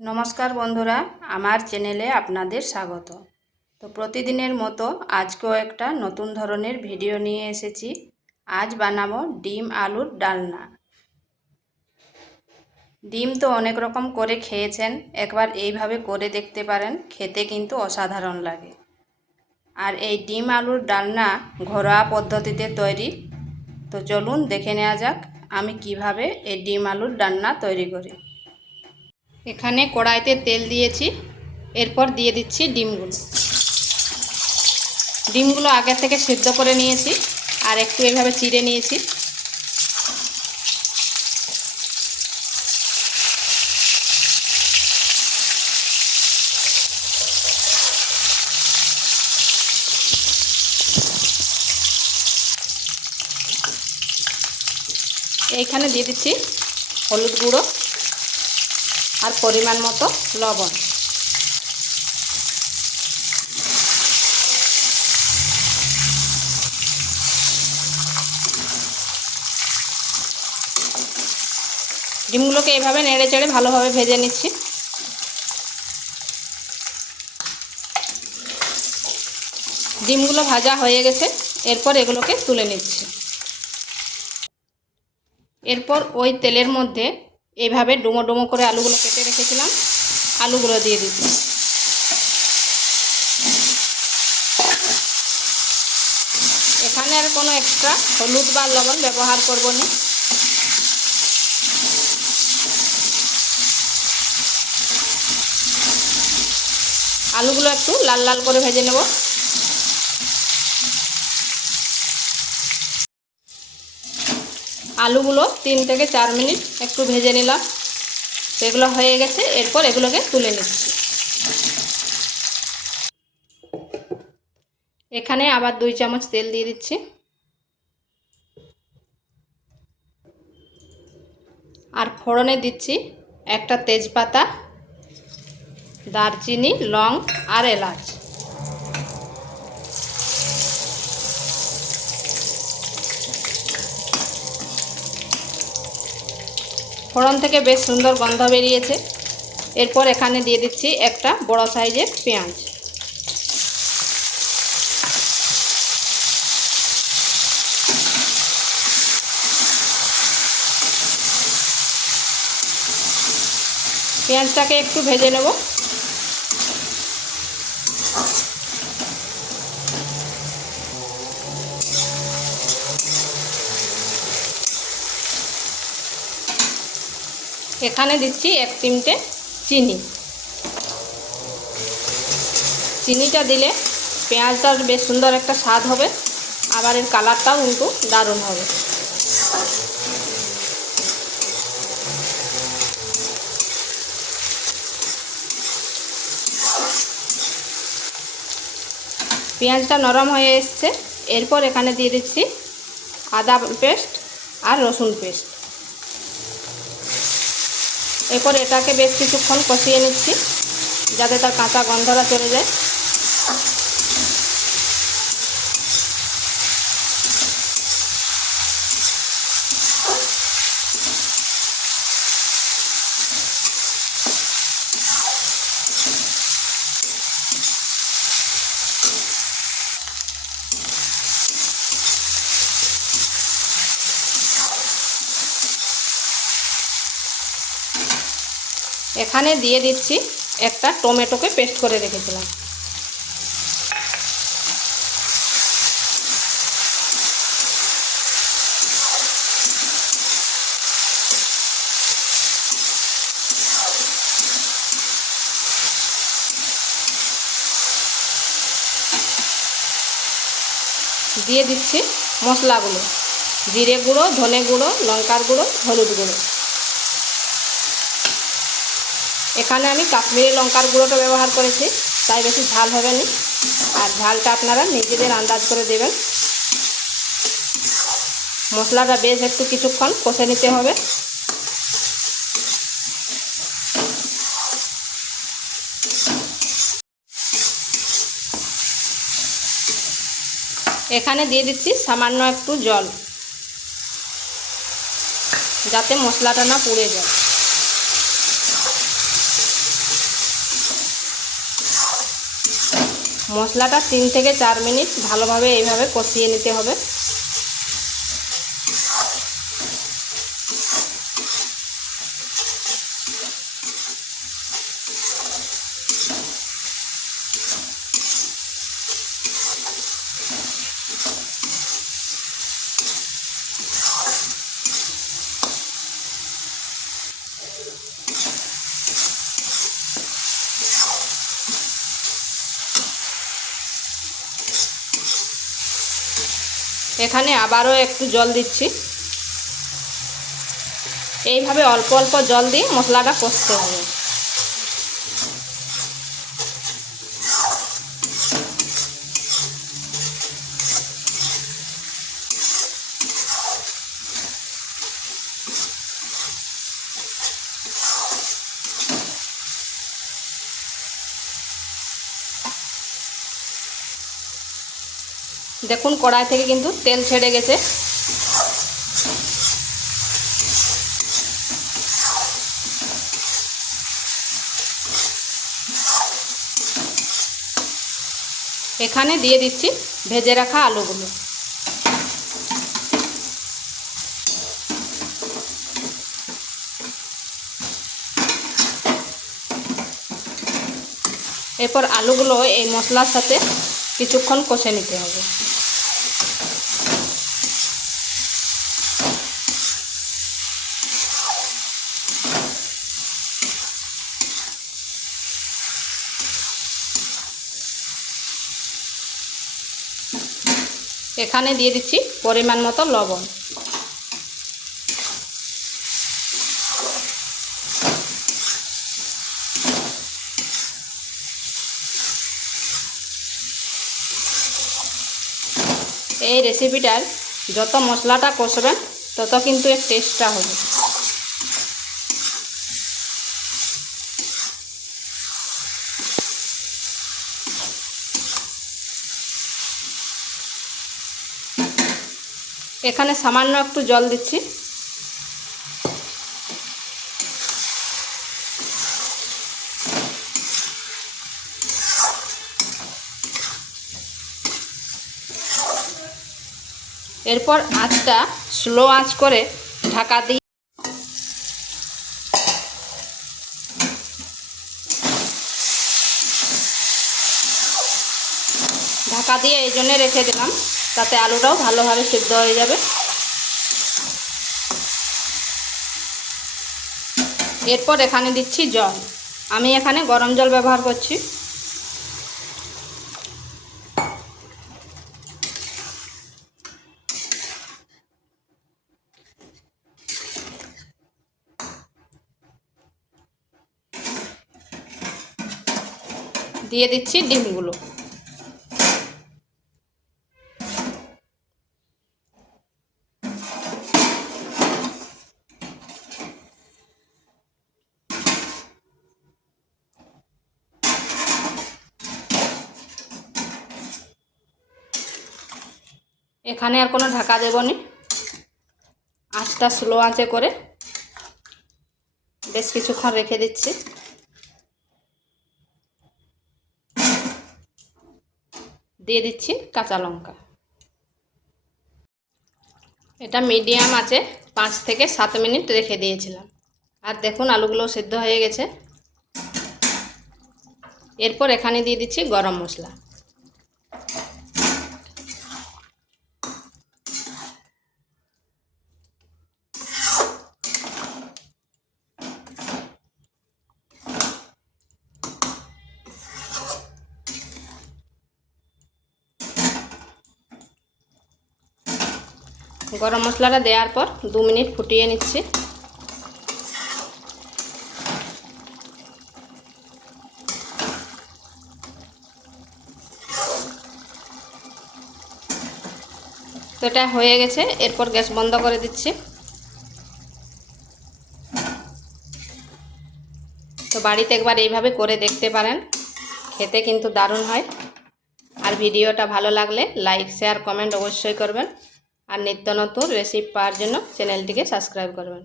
নমস্কার বন্ধুরা, আমার চ্যানেলে আপনাদের স্বাগত। তো প্রতিদিনের মতো আজকেও একটা নতুন ধরনের ভিডিও নিয়ে এসেছি। আজ বানাবো ডিম আলুর ডালনা। ডিম তো অনেক রকম করে খেয়েছেন, একবার এইভাবে করে দেখতে পারেন, খেতে কিন্তু অসাধারণ লাগে। আর এই ডিম আলুর ডালনা ঘরোয়া পদ্ধতিতে তৈরি। তো চলুন দেখে নেওয়া যাক আমি কিভাবে এই ডিম আলুর ডালনা তৈরি করি। এখানে কড়াইতে তেল দিয়েছি, এরপর দিয়ে দিচ্ছি ডিমগুলো আগে থেকে সেদ্ধ করে নিয়েছি আর একটু এভাবে চিড়ে নিয়েছি। এইখানে দিয়ে দিচ্ছি হলুদ গুঁড়ো আর পরিমাণ মতো লবণ। ডিমগুলোকে এভাবে নেড়ে চেড়ে ভালোভাবে ভেজে নিচ্ছি। ডিমগুলো ভাজা হয়ে গেছে, এরপর এগুলোকে তুলে নিচ্ছি। এরপর ওই তেলের মধ্যে এইভাবে ডুমো ডুমো করে আলুগুলো কেটে রেখেছিলাম, আলুগুলো দিয়ে দিচ্ছি। এখানে আর কোনো এক্সট্রা হলুদ বা লবণ ব্যবহার করব না। আলুগুলো একটু লাল লাল করে ভেজে নেব। আলুগুলো 3 থেকে 4 মিনিট একটু ভেজে নিলাম, সেগুলো হয়ে গেছে। এরপর এগুলোকে তুলে নিচ্ছি। এখানে আবার 2 চামচ তেল দিয়ে দিচ্ছি আর ফোড়নে দিচ্ছি একটা তেজপাতা, দারচিনি, লং আর এলাচ। ফোড়ন থেকে বেশ সুন্দর গন্ধ বেরিয়েছে। এরপর এখানে দিয়ে দিচ্ছি একটা বড় সাইজের পেঁয়াজ। পেঁয়াজটাকে একটু ভেজে নেব। এখানে দিচ্ছি 1 চিমটে চিনি। চিনিটা দিলে পেঁয়াজটার বেশ সুন্দর একটা স্বাদ হবে, আবার এর কালারটাও কিন্তু দারুণ হবে। পেঁয়াজটা নরম হয়ে এসছে, এরপর এখানে দিয়ে দিচ্ছি আদা পেস্ট আর রসুন পেস্ট। এরপর এটাকে বেশ কিছুক্ষণ কষিয়ে নিচ্ছি যাতে তার কাঁচা গন্ধটা চলে যায়। এখানে দিয়ে দিচ্ছি একটা টমেটোকে পেস্ট করে রেখেছিলাম। দিয়ে দিচ্ছি মশলাগুলো, জিরে গুঁড়ো, ধনে গুঁড়ো, লঙ্কার গুঁড়ো, হলুদ গুঁড়ো। এখানে আমি কাশ্মীরি লঙ্কার গুঁড়োটা ব্যবহার করেছি, তাই বেশি ঝাল হবে না, আর ঝালটা আপনারা নিজেদের আন্দাজ করে দেবেন। মশলাটা বেশ একটু কিছুক্ষণ কষে নিতে হবে। এখানে দিয়ে দিচ্ছি সামান্য একটু জল, যাতে মশলাটা না পুড়ে যায়। মশলাটা 3 থেকে 4 মিনিট ভালোভাবে এইভাবে কষিয়ে নিতে হবে। এখানে আবারও একটু জল দিচ্ছি। এইভাবে অল্প অল্প জল দিয়ে মশলাটা কষতে হবে। দেখুন কড়াই থেকে কিন্তু তেল ছেড়ে গেছে। এখানে দিয়ে দিচ্ছি ভেজে রাখা আলুগুলো। এরপর আলুগুলো এই মশলার সাথে কিছুক্ষণ কষে নিতে হবে। এখানে দিয়ে দিচ্ছি পরিমাণ মতো লবণ। এই রেসিপিটার যত মশলাটা কষবেন তত কিন্তু এর টেস্টটা হবে। এখানে সামান্য একটু জল দিচ্ছি। এরপর আঁচটা স্লো আঁচ করে ঢাকা দিয়ে এই জন্য রেখে দিলাম, তাতে আলুটাও ভালোভাবে সিদ্ধ হয়ে যাবে। এরপর এখানে দিচ্ছি জল। আমি এখানে গরম জল ব্যবহার করছি। দিয়ে দিচ্ছি ডিমগুলো। এখানে আর কোনো ঢাকা দেব না, আঁচটা স্লো আঁচে করে বেশ কিছুক্ষণ রেখে দিচ্ছি। দিয়ে দিচ্ছি কাঁচা লঙ্কা। এটা মিডিয়াম আঁচে 5 থেকে 7 মিনিট রেখে দিয়েছিলাম। আর দেখুন আলুগুলো সিদ্ধ হয়ে গেছে। এরপর এখানে দিয়ে দিচ্ছি গরম মশলা। গরম মশলাটা দেওয়ার পর 2 মিনিট ফুটিয়ে নিচ্ছি। তো এটা হয়ে গেছে। এরপর গ্যাস বন্ধ করে দিচ্ছি। তো বাড়িতে একবার এইভাবে করে দেখতে পারেন, খেতে কিন্তু দারুণ হয়। আর ভিডিওটা ভালো লাগলে লাইক শেয়ার কমেন্ট অবশ্যই করবেন। আর নিত্য নতুন রেসিপি পাওয়ার জন্য চ্যানেলটিকে সাবস্ক্রাইব করবেন।